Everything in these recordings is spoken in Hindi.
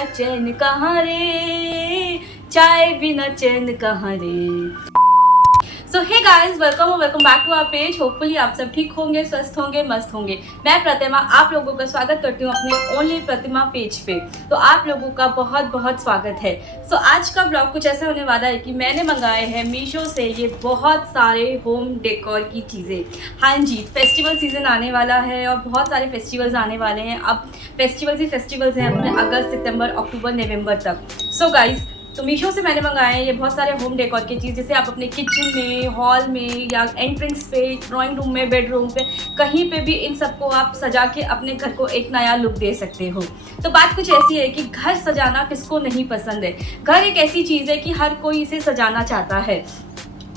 बिना चैन कहाँ रे, चाय बिना चैन कहाँ रे। So hey guys, welcome back to our page. Hopefully आप सब ठीक होंगे, स्वस्थ होंगे, मस्त होंगे। मैं प्रतिमा आप लोगों का स्वागत करती हूँ अपने ओनली प्रतिमा पेज पे। तो आप लोगों का बहुत बहुत स्वागत है। सो आज का ब्लॉग कुछ ऐसा होने वाला है कि मैंने मंगाए हैं मीशो से ये बहुत सारे होम डेकोर की चीज़ें। हाँ जी, फेस्टिवल सीजन आने वाला है और बहुत सारे फेस्टिवल्स आने वाले हैं। अब फेस्टिवल्स ही फेस्टिवल्स हैं अपने अगस्त, सितंबर, अक्टूबर, नवंबर तक। सो गाइस, तो मीशो से मैंने मंगाए हैं ये बहुत सारे होम डेकोर की चीज़, जिसे आप अपने किचन में, हॉल में या एंट्रेंस पे, ड्राइंग रूम में, बेडरूम पे, कहीं पे भी इन सबको आप सजा के अपने घर को एक नया लुक दे सकते हो। तो बात कुछ ऐसी है कि घर सजाना किसको नहीं पसंद है। घर एक ऐसी चीज़ है कि हर कोई इसे सजाना चाहता है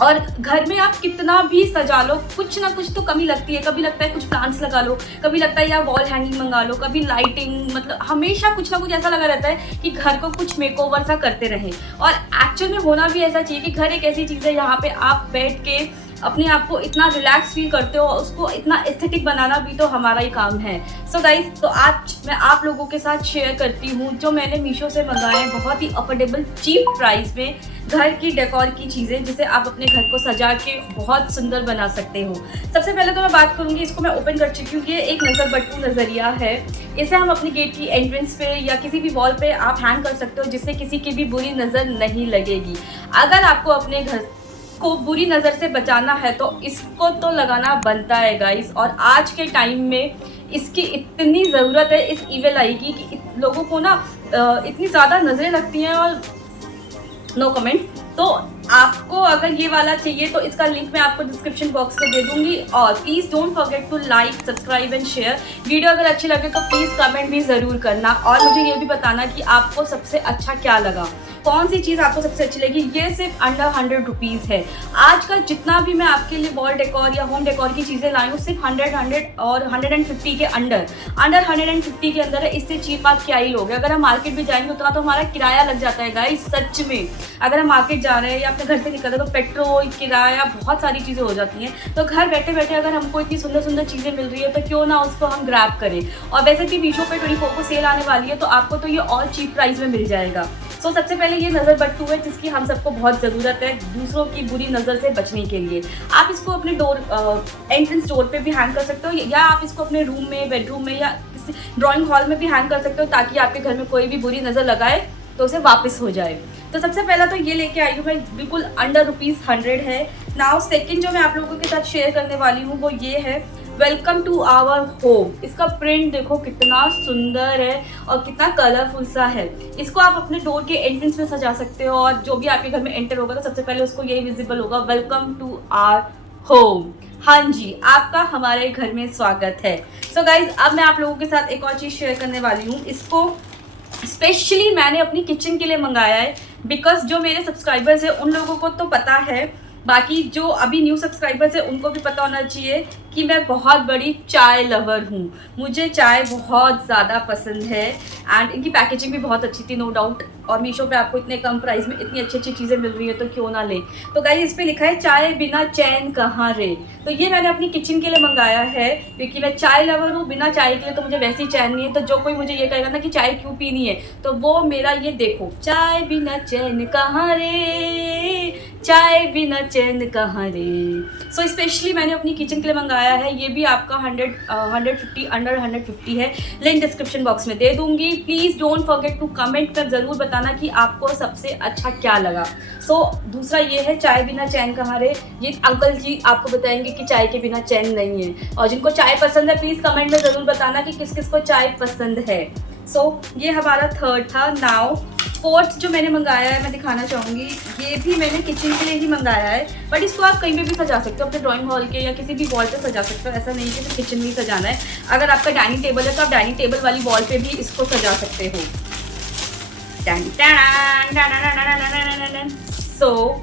और घर में आप कितना भी सजा लो, कुछ ना कुछ तो कमी लगती है। कभी लगता है कुछ प्लांट्स लगा लो, कभी लगता है यार वॉल हैंगिंग मंगा लो, कभी लाइटिंग, मतलब हमेशा कुछ ना कुछ ऐसा लगा रहता है कि घर को कुछ मेकओवर सा करते रहें। और एक्चुअल में होना भी ऐसा चाहिए कि घर एक ऐसी चीज़ है यहाँ पे आप बैठ के अपने आप को इतना रिलैक्स फील करते हो, उसको इतना एस्थेटिक बनाना भी तो हमारा ही काम है। सो गाइज, तो आज मैं आप लोगों के साथ शेयर करती हूँ जो मैंने मीशो से मंगाए हैं बहुत ही अफोर्डेबल चीप प्राइस में घर की डेकोर की चीज़ें, जिसे आप अपने घर को सजा के बहुत सुंदर बना सकते हो। सबसे पहले तो मैं बात करूँगी, इसको मैं ओपन कर चुकी हूँ। ये एक नज़र बट्टू नज़रिया है। इसे हम अपनी गेट की एंट्रेंस पे या किसी भी वॉल पे आप हैंग कर सकते हो, जिससे किसी की भी बुरी नज़र नहीं लगेगी। अगर आपको अपने घर को बुरी नज़र से बचाना है तो इसको तो लगाना बनता है गाइस। और आज के टाइम में इसकी इतनी ज़रूरत है इस ईविल आई की कि लोगों को ना इतनी ज़्यादा नज़रें लगती हैं और नो कमेंट। तो आपको अगर ये वाला चाहिए तो इसका लिंक मैं आपको डिस्क्रिप्शन बॉक्स में दे दूंगी। और please don't forget to like, subscribe and share. Video अगर अच्छी लगे तो प्लीज़ कमेंट भी ज़रूर करना और मुझे ये भी बताना कि आपको सबसे अच्छा क्या लगा, कौन सी चीज़ आपको सबसे अच्छी लगी। ये सिर्फ अंडर 100 रुपीज़ है। आजकल जितना भी मैं आपके लिए वॉल डेकोर या होम डेकोर की चीज़ें लाई हूँ सिर्फ 100 और 150 के अंडर 150 के अंदर है। इससे चीप आप क्या ही लोगे। अगर हम मार्केट भी जाएंगे उतना तो हमारा किराया लग जाता है गाइस। सच में अगर हम मार्केट जा रहे हैं या अपने घर से निकल रहे हैं तो पेट्रोल, किराया, बहुत सारी चीज़ें हो जाती हैं। तो घर बैठे बैठे अगर हमको इतनी सुंदर सुंदर चीज़ें मिल रही है तो क्यों ना उसको हम ग्रैब करें। और वैसे भी मीशो पे 24 को सेल आने वाली है तो आपको तो ये और चीप प्राइस में मिल जाएगा। तो सबसे पहले ये नज़र बट्टू है जिसकी हम सबको बहुत ज़रूरत है दूसरों की बुरी नज़र से बचने के लिए। आप इसको अपने डोर एंट्रेंस डोर पे भी हैंग कर सकते हो या आप इसको अपने रूम में, बेडरूम में या किसी ड्राइंग हॉल में भी हैंग कर सकते हो, ताकि आपके घर में कोई भी बुरी नज़र लगाए तो उसे वापस हो जाए। तो सबसे पहला तो ये लेके आई हूँ मैं, बिल्कुल अंडर ₹100 है। नाउ सेकंड जो मैं आप लोगों के साथ शेयर करने वाली हूँ वो ये है वेलकम टू आवर होम। इसका प्रिंट देखो कितना सुंदर है और कितना कलरफुल सा है। इसको आप अपने डोर के एंट्रेंस में सजा सकते हो और जो भी आपके घर में एंटर होगा तो सबसे पहले उसको यही विजिबल होगा, वेलकम टू आवर होम। हाँ जी, आपका हमारे घर में स्वागत है। सो गाइज, अब मैं आप लोगों के साथ एक और चीज़ शेयर करने वाली हूँ। इसको स्पेशली मैंने अपनी किचन के लिए मंगाया है बिकॉज जो मेरे सब्सक्राइबर्स हैं उन लोगों को तो पता है, बाकी जो अभी न्यू सब्सक्राइबर्स है उनको भी पता होना चाहिए कि मैं बहुत बड़ी चाय लवर हूँ। मुझे चाय बहुत ज़्यादा पसंद है एंड इनकी पैकेजिंग भी बहुत अच्छी थी, नो डाउट। और मीशो पे आपको इतने कम प्राइस में इतनी अच्छी अच्छी चीज़ें मिल रही है तो क्यों ना ले। तो गाइस, इस पे लिखा है चाय बिना चैन कहाँ रे। तो ये मैंने अपनी किचन के लिए मंगाया है क्योंकि मैं चाय लवर हूँ। बिना चाय के लिए तो मुझे वैसे ही चैन नहीं है। तो जो कोई मुझे ये कहेगा ना कि चाय क्यों पीनी है, तो वो मेरा ये देखो, चाय बिना चैन कहाँ रे, चाय बिना चैन कहाँ रे। सो स्पेशली मैंने अपनी किचन के लिए मंगाया है। ये भी आपका 150 अंडर 150 है। लिंक डिस्क्रिप्शन बॉक्स में दे दूंगी। Please don't forget to comment कर ज़रूर बताना कि आपको सबसे अच्छा क्या लगा। सो दूसरा ये है चाय बिना चैन कहाँ रे। ये अंकल जी आपको बताएंगे कि चाय के बिना चैन नहीं है। और जिनको चाय पसंद है प्लीज़ कमेंट में ज़रूर बताना कि किस किस को चाय पसंद है। सो ये हमारा थर्ड था। नाउ फोर्थ जो मैंने मंगाया है मैं दिखाना चाहूँगी। ये भी मैंने किचन के लिए ही मंगाया है, बट इसको आप कहीं पे भी सजा सकते हो, अपने ड्राइंग हॉल के या किसी भी वॉल पे सजा सकते हो। ऐसा नहीं है कि किचन में ही सजाना है। अगर आपका डाइनिंग टेबल है तो आप डाइनिंग टेबल वाली वॉल पे भी इसको सजा सकते हो। सो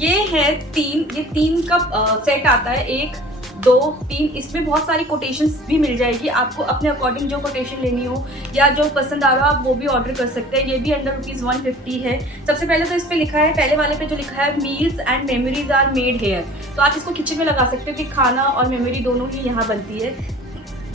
ये है तीन का सेट आता है, 1 2 3। इसमें बहुत सारी कोटेशंस भी मिल जाएगी आपको, अपने अकॉर्डिंग जो कोटेशन लेनी हो या जो पसंद आ रहा हो आप वो भी ऑर्डर कर सकते हैं। ये भी अंडर ₹150 है। सबसे पहले तो इस पे लिखा है, पहले वाले पे जो लिखा है meals and memories are made here. तो आप इसको किचन में लगा सकते हो कि खाना और मेमोरी दोनों ही यहाँ बनती है।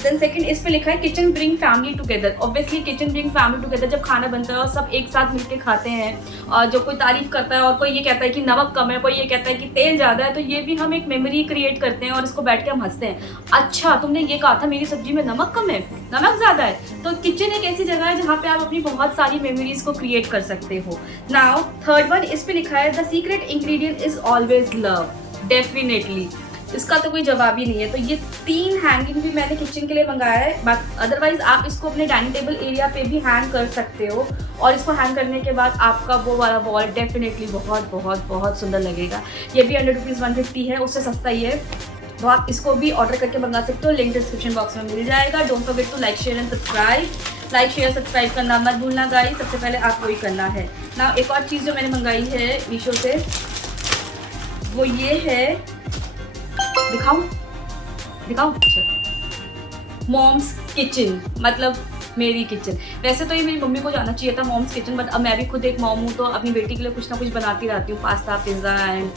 देन सेकंड इस पे लिखा है kitchen bring family together. Obviously kitchen bring family together, जब खाना बनता है और सब एक साथ मिलकर खाते हैं और जो कोई तारीफ करता है और कोई ये कहता है कि नमक कम है, कोई ये कहता है कि तेल ज़्यादा है, तो ये भी हम एक मेमोरी क्रिएट करते हैं और इसको बैठ के हम हंसते हैं। अच्छा तुमने ये कहा था मेरी सब्जी में नमक कम है, नमक ज़्यादा है। तो किचन एक ऐसी जगह है जहाँ पे आप अपनी बहुत सारी मेमोरीज को क्रिएट कर सकते हो। नाउ थर्ड वन इस पे लिखा है the secret ingredient is always love. Definitely इसका तो कोई जवाब ही नहीं है। तो ये 3 हैंगिंग भी मैंने किचन के लिए मंगाया है, बट अदरवाइज आप इसको अपने डाइनिंग टेबल एरिया पे भी हैंग कर सकते हो और इसको हैंग करने के बाद आपका वो वाला वॉल डेफिनेटली बहुत बहुत बहुत सुंदर लगेगा। ये भी 100 रुपीज़ 150 है, उससे सस्ता ही है। तो आप इसको भी ऑर्डर करके मंगा सकते हो, लिंक डिस्क्रिप्शन बॉक्स में मिल जाएगा। Don't forget to like share and subscribe. Like share subscribe करना मत भूलना गाइस, सबसे पहले आपको ही करना है ना। एक और चीज़ जो मैंने मंगाई है मीशो से वो ये है, दिखाऊं मॉम्स किचन, मतलब मेरी किचन। वैसे तो ये मेरी मम्मी को जाना चाहिए था मॉम्स किचन, बट अब मैं भी खुद एक मॉम हूँ तो अपनी बेटी के लिए कुछ ना कुछ बनाती रहती हूँ। Pasta, pizza and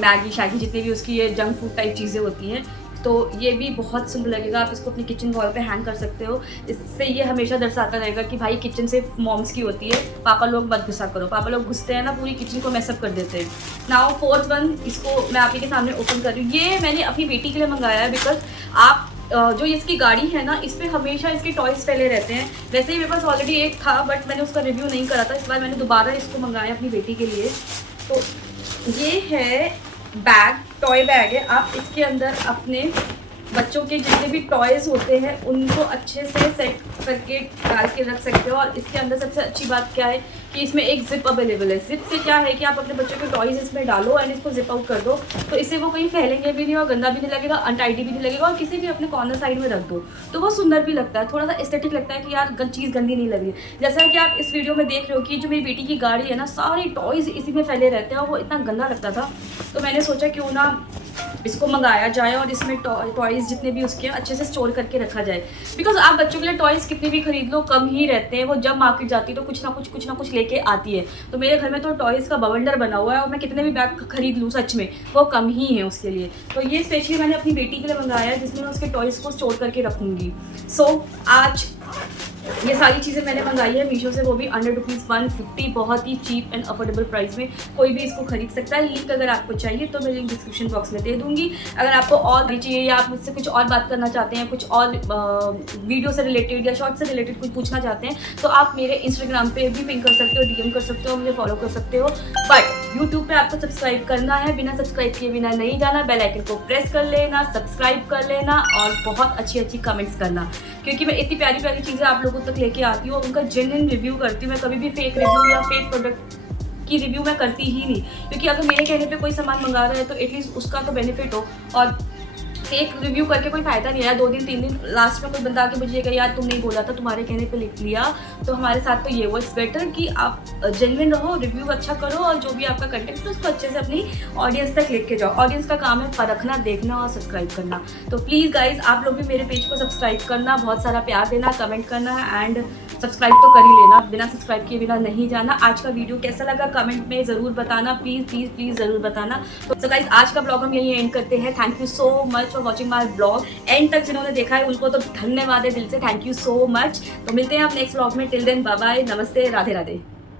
Maggi Shaggy जितनी भी उसकी ये जंक फूड टाइप चीज़ें होती हैं। तो ये भी बहुत सुंदर लगेगा, आप इसको अपनी किचन वॉल पे हैंग कर सकते हो। इससे ये हमेशा दर्शाता रहेगा कि भाई किचन सिर्फ मॉम्स की होती है, पापा लोग मत गुस्सा करो। पापा लोग घुसते हैं ना, पूरी किचन को मैसअप कर देते हैं। नाउ फोर्थ वन, इसको मैं आप ही के सामने ओपन कर रही हूँ। ये मैंने अपनी बेटी के लिए मंगाया है, बिकॉज आप जो इसकी गाड़ी है ना, इस पर हमेशा इसके टॉयज़ फैले रहते हैं। वैसे ही मेरे पास ऑलरेडी एक था, बट मैंने उसका रिव्यू नहीं करा था, इस बार मैंने दोबारा इसको मंगाया अपनी बेटी के लिए। तो ये है बैग, टॉय बैग है। आप इसके अंदर अपने बच्चों के जितने भी टॉयज़ होते हैं उनको अच्छे से सेट करके डाल के रख सकते हो। और इसके अंदर सबसे अच्छी बात क्या है कि इसमें एक जिप अवेलेबल है। जिप से क्या है कि आप अपने बच्चों के टॉयज़ इसमें डालो एंड इसको जिप आउट कर दो, तो इससे वो कहीं फैलेंगे भी नहीं और गंदा भी नहीं लगेगा, अनटाइडी भी नहीं लगेगा। और किसी भी अपने कॉर्नर साइड में रख दो तो वो सुंदर भी लगता है, थोड़ा सा एस्थेटिक लगता है कि यार चीज़ गंदी नहीं लग रही। जैसा कि आप इस वीडियो में देख रहे हो कि जो मेरी बेटी की गाड़ी है ना, सारे टॉयज़ इसी में फैले रहते हैं और वो इतना गंदा लगता था। तो मैंने सोचा क्यों ना इसको मंगाया जाए और इसमें टॉयज़ जितने भी उसके अच्छे से स्टोर करके रखा जाए। बिकॉज आप बच्चों के लिए टॉयज़ कितने भी खरीद लो कम ही रहते हैं, वो जब मार्केट जाती है तो कुछ ना कुछ लेके आती है। तो मेरे घर में तो टॉयज़ का बवंडर बना हुआ है और मैं कितने भी बैग खरीद लूँ सच में वो कम ही है उसके लिए। तो ये स्पेशली मैंने अपनी बेटी के लिए मंगाया है, जिसमें मैं उसके टॉयज़ को स्टोर करके रखूँगी। सो आज ये सारी चीज़ें मैंने मंगाई है मीशो से, वो भी 100 रुपीज़ 150, बहुत ही चीप एंड अफोर्डेबल प्राइस में। कोई भी इसको खरीद सकता है। लिंक अगर आपको चाहिए तो मैं लिंक डिस्क्रिप्शन बॉक्स में दे दूंगी। अगर आपको और भी चाहिए या आप मुझसे कुछ और बात करना चाहते हैं, कुछ और वीडियो से रिलेटेड या शॉर्ट से रिलेटेड कुछ पूछना चाहते हैं, तो आप मेरे इंस्टाग्राम पे भी पिंग कर सकते हो, DM कर सकते हो, मुझे फॉलो कर सकते हो। बट यूट्यूब पे आपको सब्सक्राइब करना है, बिना सब्सक्राइब किए बिना नहीं जाना। बेल आइकन को प्रेस कर लेना, सब्सक्राइब कर लेना और बहुत अच्छी कमेंट्स करना, क्योंकि मैं इतनी प्यारी प्यारी चीज़ें आप लोगों तक लेके आती हूँ और उनका जेन्युइन रिव्यू करती हूँ। मैं कभी भी फेक रिव्यू या फेक प्रोडक्ट की रिव्यू मैं करती ही नहीं, क्योंकि अगर मेरे कहने पे कोई सामान मंगा रहा है तो एटलीस्ट उसका तो बेनिफिट हो। और फेक रिव्यू करके कोई फायदा नहीं है। 2 दिन 3 दिन लास्ट में कोई बंदा आके मुझे यार तुम नहीं बोला था, तुम्हारे कहने पे लिख लिया। तो हमारे साथ तो ये वो इट्स बेटर कि आप जेन्युइन रहो, रिव्यू अच्छा करो और जो भी आपका कंटेंट है उसको अच्छे से अपनी ऑडियंस तक लेके जाओ। ऑडियंस का काम है परखना, देखना और सब्सक्राइब करना। तो प्लीज़ गाइज आप लोग भी मेरे पेज को सब्सक्राइब करना, बहुत सारा प्यार देना, कमेंट करना एंड सब्सक्राइब तो कर ही लेना, बिना सब्सक्राइब किए बिना नहीं जाना। आज का वीडियो कैसा लगा कमेंट में ज़रूर बताना, प्लीज़ प्लीज़ प्लीज़ ज़रूर बताना। तो गाइज आज का ब्लॉग हम यहीं एंड करते हैं। Thank you so much for watching my blog. And तक जिन्होंने देखा है उनको तो धन्यवाद है दिल से, थैंक यू सो मच। तो मिलते हैं आप नेक्स्ट ब्लॉग में। टिल देन बाय बाय, नमस्ते, राधे राधे।